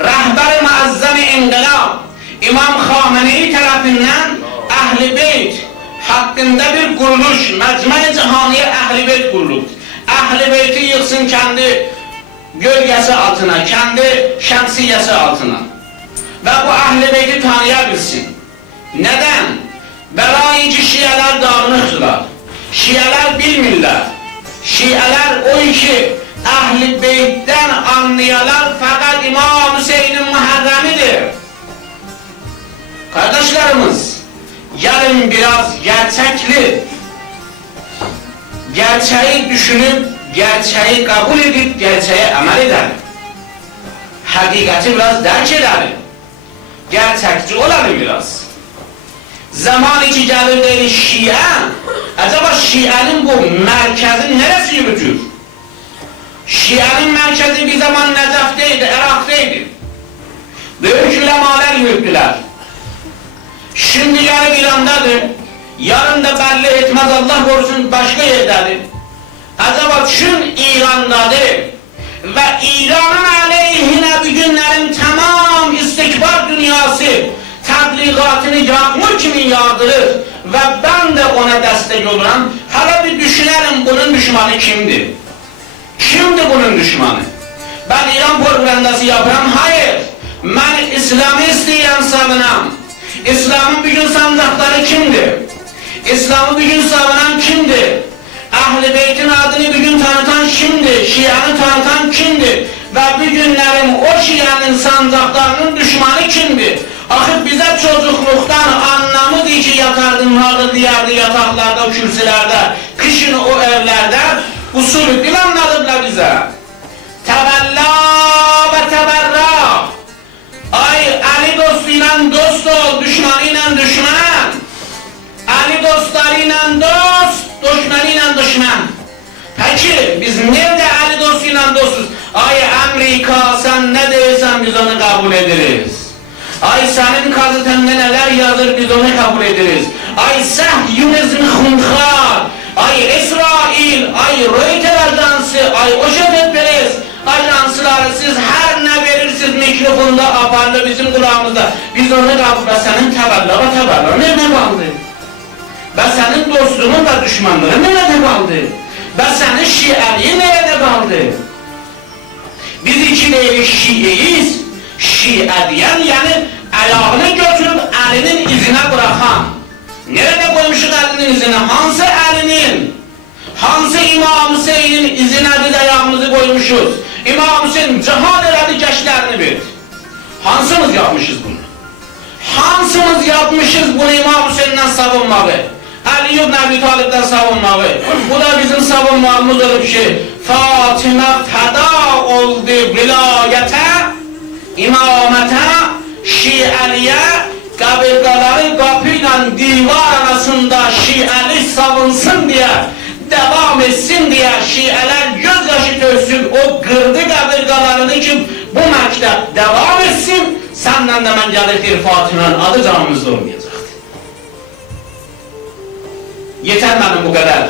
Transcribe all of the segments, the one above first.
rəhbər-i müəzzəm-i inqilab İmam Xameneyi tərəfindən Əhl-i Beyt haqqında bir quruluş, Məcmə-i Cihaniyə Əhl-i Beyt qurulub. Əhl-i Beyti yığsın kendi gölgəsi altına, kendi şəmsiyyəsi altına. Və bu Əhl-i Beyti tanıya bilsin. Neden? Belayıcı Şiələr dağınıqdırlar. Şiələr bilmirlər. Şiələr o ki, Əhl-i Beytdən anlayalar fəqət İmam Hüseynin mühərrəmidir. Kardeşlerimiz, gelin biraz gerçekli, gerçeği düşünüp, gerçeği kabul edip, gerçeğe amel edelim. Hakikati biraz derk edelim. Gerçekçi olalım biraz. Zaman içi gelir Şia, acaba Şia'nın bu merkezi neresi yürütür? Şia'nın merkezi bir zaman Necaf'teydi, Irak'taydı. Büyük ulemalar yürüttüler. Şimdi yarın İran'dadır. Yarın da belli etmez Allah korusun başka yerdedir. Acaba tüm İran'dadır. Ve İran'ın aleyhine bugünlerin tamam istikbar dünyası tebliğatını yağmur kimi yağdırır. Ve ben de ona destek olurum. Hala bir düşünelim bunun düşmanı kimdir? Kimdir bunun düşmanı? Ben İran propagandası yapıyorum. Hayır. Ben İslam'ı isteyen savunan. İslam'ın bir gün sandıkları kimdir? İslam'ı bir gün savunan kimdir? Ahl-i Beyt'in adını bir gün tanıtan kimdir? Şia'nı tanıtan kimdir? Ve bir günlerin o Şia'nın sancaklarının düşmanı kimdir? Axı bize çocukluktan anlamı değil ki yatardın halı diyardı yataklarda, kürsülerde, kışın o evlerde usulü bil anladılar bize. Tevella ve teberra. Ay Ali dostuyla dost ol, düşmanıyla düşman. Ali dostlarıyla dost, düşmanıyla düşman. Peki biz nerede Ali dostuyla dostuz? Ay Amerika sen ne dersen biz onu kabul ederiz. Ay senin gazetende neler yazır biz onu kabul ederiz. Ay Sahyunizm Hunkhar, ay İsrail, ay Reuters ajansı, ay Oşefet Perez ajansları siz her ne verirsiniz mikrofonda aparlı bizim kulağımızda. Biz onu kabul ve senin tevella ve tevella nerede kaldı? Ve senin dostluğun ve düşmanlığın nerede kaldı? Ve senin şialiğin nerede kaldı? Biz iki değil Şiiyiz. Şia diyen yani ayağını götürüp elinin izine bırakan. Nerede koymuşuz elinin izine? Hansı elinin? Biz ayağımızı koymuşuz? İmam Hüseyin cihad elədi gəşlərini bir. Hansımız yapmışız bunu? Hansımız yapmışız bunu İmam Hüseyin'den savunmağı? Ali ibn Abi Talib'den savunmağı. Bu da bizim savunmamız olup ki Fatıma feda oldu vilayete, imamete, Şialiye, kabirgaları kapıyla divar arasında Şiali savunsun diye devam etsin diye Şialer gözyaşı döksün o kırdı kabirgalarını ki bu mektep devam etsin senden de ben gelir Fatıma'nın adı canımızda olmayacak. Yeter benim bu kadar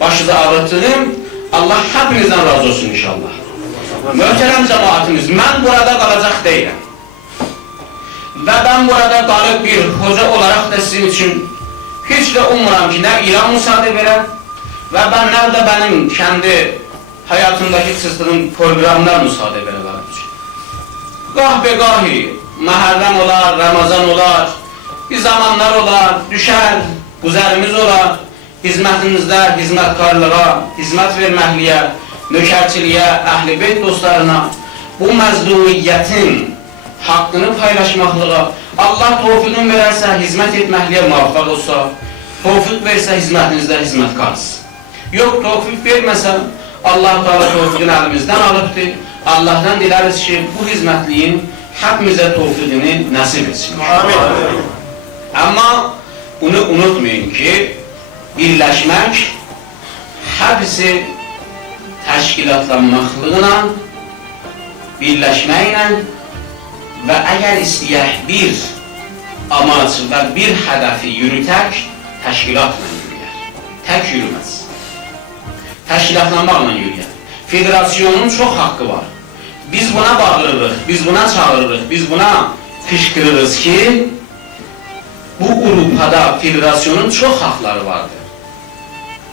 başınızı ağrıttığım. Allah hepinizden razı olsun inşallah. Möhtərəm cemaatimiz, mən burada qalacaq deyiləm. Və mən burada qalıb bir hoca olaraq da sizin üçün hiç de umuram ki, nə İran müsaade verər mən nə də benim kendi hayatımdaki sızdığım programlar müsaade üçün. Gah be gahi, Muharrem olar, Ramazan olar, bir zamanlar olar, düşər, güzərimiz olar, hizmətinizdə hizmətkarlığa, hizmət verməkliyə, nökərçiliyə, əhl-i beyt dostlarına bu məzlumiyyətin haqqını paylaşmaqlığa Allah tövfiqin verərsə hizmət etməkliyə muvaffaq olsa, tövfiq versə hizmətinizdə hizmətkarsınız. Yox, tövfiq verməsə Allah Teala tövfiqini əlimizdən alıbdır. Allah'tan dileriz ki bu hizmetliğin hepimize tevfikini nasip etsin. Amin. Ama bunu unutmayın ki birleşmek hepsi teşkilatlanmaklığına, birleşmeyle ve eğer isteyək bir amaç ve bir hedefi yürütək, təşkilatla yürüyər. Tək yürüməz. Təşkilatlanmaqla yürüyər. Federasyonun çox haqqı var. Biz buna bağırırıq, biz buna çağırırıq, biz buna kışkırırız ki, bu Avrupa'da federasyonun çok hakları vardır.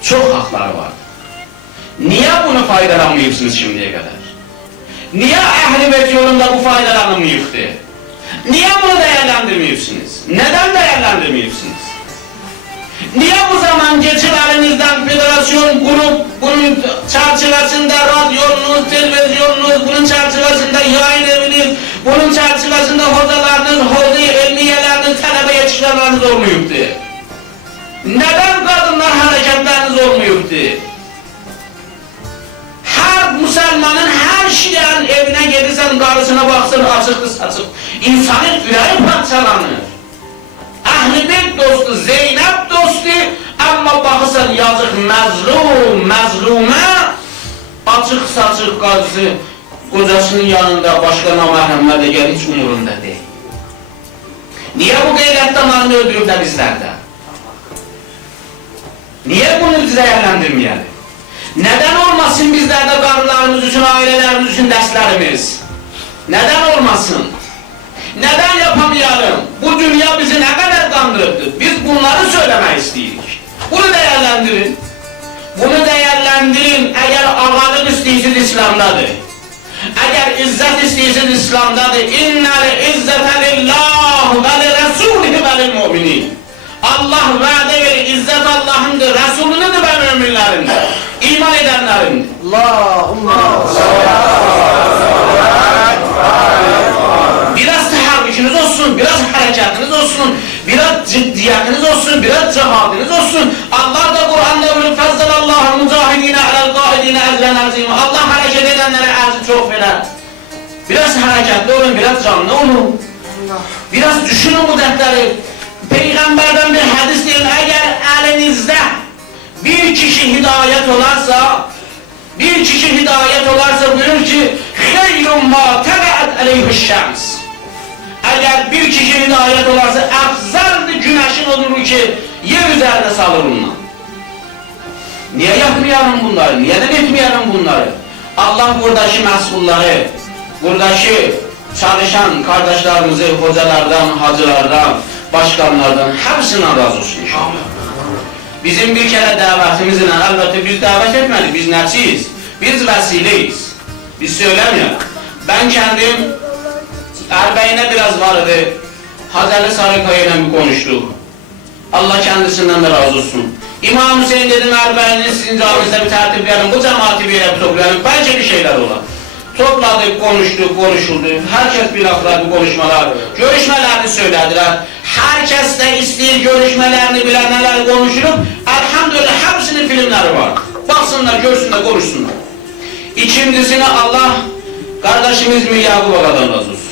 Çok hakları vardır. Niye bunu faydalanmıyorsunuz şimdiye kadar? Niye ehli beyt yolunda bu faydalanılmıyordu? Niye bunu değerlendirmiyorsunuz? Neden değerlendirmiyorsunuz? Niye bu zaman geçirilerinizden federasyon kurup bunun çerçevesinde radyonuz, televizyonunuz, bunun çerçevesinde yayın eviniz, bunun çerçevesinde hocalarınız, hoca ilmiyeleriniz, talebe yetiştirmeleriniz olmuyordu? Neden kadınlar hareketleriniz olmuyordu? Her Müslümanın her şeyin evine gelirsen karısına baksın açık saçık. İnsanın yüreği parçalanır. Ahli beyt dostu, Zeynep dostu ama bakırsan yazık məzlum, məzlume açık saçık karısı kocasının yanında başka namahremler de gel hiç umurunda değil. Niye bu gayret damarını öldürüp de bizlerde? Niye bunu biz değerlendirmeyelim? Neden olmasın bizlerde karılarımız için, ailelerimiz için derslerimiz? Neden olmasın? Neden yapamayalım? Bu dünya bizi ne kadar kandırdı? Biz bunları söylemek istiyoruz. Bunu değerlendirin. Bunu değerlendirin. Eğer ağalık istiyorsunuz İslam'dadır. Eğer izzet istiyorsunuz İslam'dadır. İnnel izzete lillah ve li resulihi ve lil mu'minin. Allah vaade verir. İzzet Allah'ındır. Resulünündür ve müminlerindir. İman edenlerindir. Allahümme Biraz tahakkücünüz olsun, biraz harekatınız olsun, biraz ciddiyetiniz olsun, biraz cehadiniz olsun. Allah da Kur'an'da bunu fezzelallahu mücahidine alel gaidine ecren azim. Allah hareket edenlere ecri çok verir. Biraz hareketli olun, biraz canlı olun. Biraz düşünün bu dertleri. Peygamberden bir hadis diyor, eğer elinizde bir kişi hidayet olarsa, bir kişi hidayet olarsa buyurur ki, hayrun ma tebe'et aleyhü şems. Eğer bir kişi hidayet olarsa, efzaldi güneşin olur ki, yer üzerinde salır onunla. Niye yapmayalım bunları? Neden etmeyelim bunları? Allah buradaki mesulları, buradaki çalışan kardeşlerimizi hocalardan, hacılardan, başkanlardan hepsinden razı olsun. Bizim bir kere davetimizle elbette biz davet etmedik, biz nefsiyiz. Biz vesileyiz. Biz söylemiyoruz. Ben kendim Erbeyine biraz vardı. Hazreti Sarıkaya ile bir konuştuk. Allah kendisinden de razı olsun. İmam Hüseyin dedim Erbeyin'i sizin camınızda bir tertipleyelim, bu cemaati bir yere toplayalım. Bence bir şeyler ola. Topladık, konuştuk, konuşuldu. Herkes bir laflar, bir konuşmalar. Görüşmelerini söylediler. Herkes de istiyor görüşmelerini bilenler konuşulup elhamdülillah hepsinin filmleri var. Baksınlar, görsünler, konuşsunlar. İkincisini Allah kardeşimiz Ağa'dan razı olsun.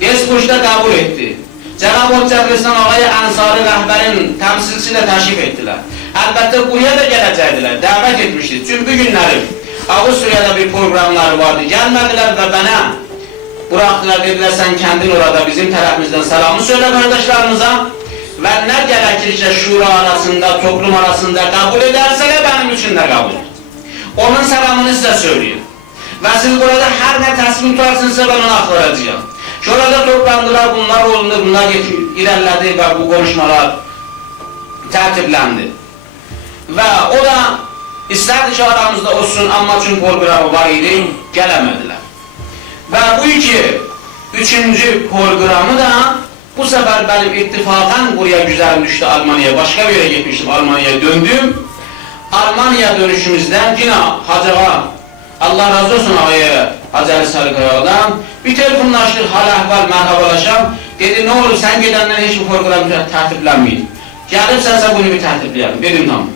Despoç'ta kabul etti. Cenab-ı Hak Cəbristan Ağa'yı Ansari rəhbərin təmsilçi də təşrif etdilər. Əlbəttə buraya da gələcəkdilər, dəvət etmişdi. Çünki bu günləri Avustriyada bir programları vardı. Gəlmədilər və mənə bıraktılar dediler sen kendin orada bizim tarafımızdan selamı söyle kardeşlerimize ve ne gerekirse şura arasında toplum arasında kabul ederseler benim için de kabul. Onun selamını size söyleyeyim. Ve burada her ne teslim tutarsınızsa ben onu aktaracağım. Şurada toplandılar bunlar oldu bunlar ilerledi ve bu konuşmalar tertiplendi. Ve o da isterdi ki aramızda olsun ama çünkü programı var idi gelemediler. Ve bu iki, üçüncü programı da bu sefer benim ittifakan buraya güzel düştü Almanya'ya. Başka bir yere gitmiştim Almanya'ya döndüm. Almanya dönüşümüzden yine Hacı'a, Allah razı olsun ağaya Hacı Ali Sarıkaya'dan bir telefonlaştık, hal ahval merhabalaşam. Dedi ne olur sen gidenden hiçbir program tertiplenmeyin. Gelip sen sen bunu bir tertipleyelim. Dedim tamam.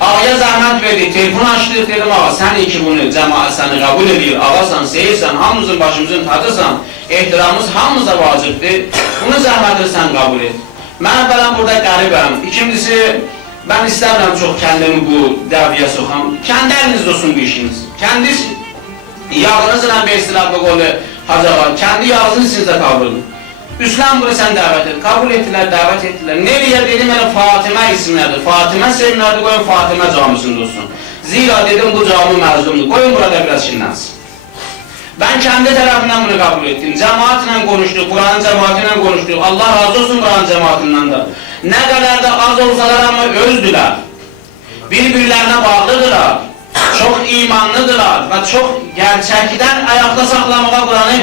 Ağaya zahmet verdi, telefon açtı, dedim ağa sen iki bunu cemaat seni kabul ediyor, ağasan, seyirsen, hamımızın başımızın tadısan, ehtiramımız hamımıza vacibdir, bunu zahmetini sen kabul et. Ben falan burada garibim. İkincisi, ben istemem çok kendimi bu devreye sokam. Kendi elinizde olsun bu işiniz. Kendi yağınızla bir istilaflı golü hacaba, kendi yağınızın sizde kavrulun. Üslam bunu sen davet et. Kabul ettiler, davet ettiler. Nereye dedim yani Fatime isimlerdir. Fatime sevimlerdi koyun Fatime camisinde olsun. Zira dedim bu cami mezlumdu. Koyun burada biraz şinlensin. Ben kendi tarafından bunu kabul ettim. Cemaatle konuştuk, Kur'an cemaatiyle konuştuk. Allah razı olsun Kur'an cemaatinden de. Ne kadar da az olsalar ama özdüler. Birbirlerine bağlıdırlar. Çok imanlıdırlar ve çok gerçekten ayakta saklamaya Kur'an'ı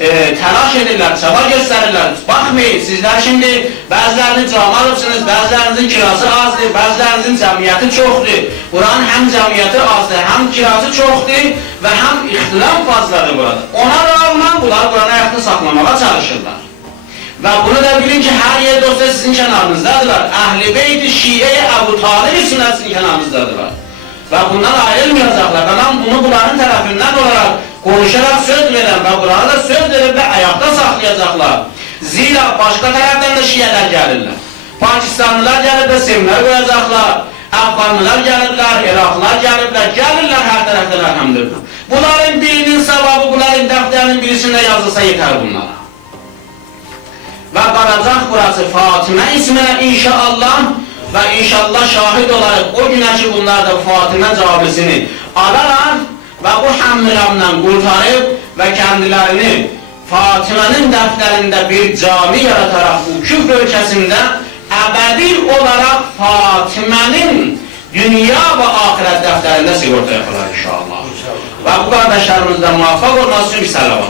e, telaş edirlər, çaba göstərirlər. Baxmayın, sizlər şimdi bəzilərini cami alıbsınız, bəzilerinizin kirası azdır, bəzilerinizin cəmiyyəti çoxdur. Buranın həm cəmiyyəti azdır, həm kirası çoxdur və həm ixtilaf fazladır burada. Ona rağmen bunlar Kur'an'ı ayakta saklamağa çalışırlar. Ve bunu da bilin ki her yer dostlar sizin kenarınızdadırlar. Ehl-i Beyt-i Şiye-i Ebu Talib isimler sizin kenarınızdadırlar. Ve bundan ayrılmayacaklar. Ben bunu bunların tarafından olarak konuşarak söz veren ve bunlara da söz verip ve ayakta saklayacaklar. Zira başka taraftan da Şiyeler gelirler. Pakistanlılar gelip de seminer koyacaklar. Afganlılar gelirler, Iraklılar gelirler, gelirler her taraftan elhamdülillah. Bunların birinin sevabı, bunların defterinin birisinde yazılsa yeter bunlara. Ve kalacak burası Fatıma ismine inşallah ve inşallah şahit olarak o güneşi bunlar da Fatıma camisini alarak ve bu hammilamdan kurtarıp ve kendilerini Fatıma'nın defterinde bir cami yaratarak bu küfr ülkesinde ebedi olarak Fatıma'nın dünya ve ahiret defterinde sigorta yapılır inşallah. Ve bu kardeşlerimizden muvaffak olması için bir salavat.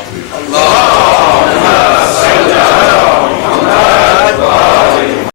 Allahümme salli ala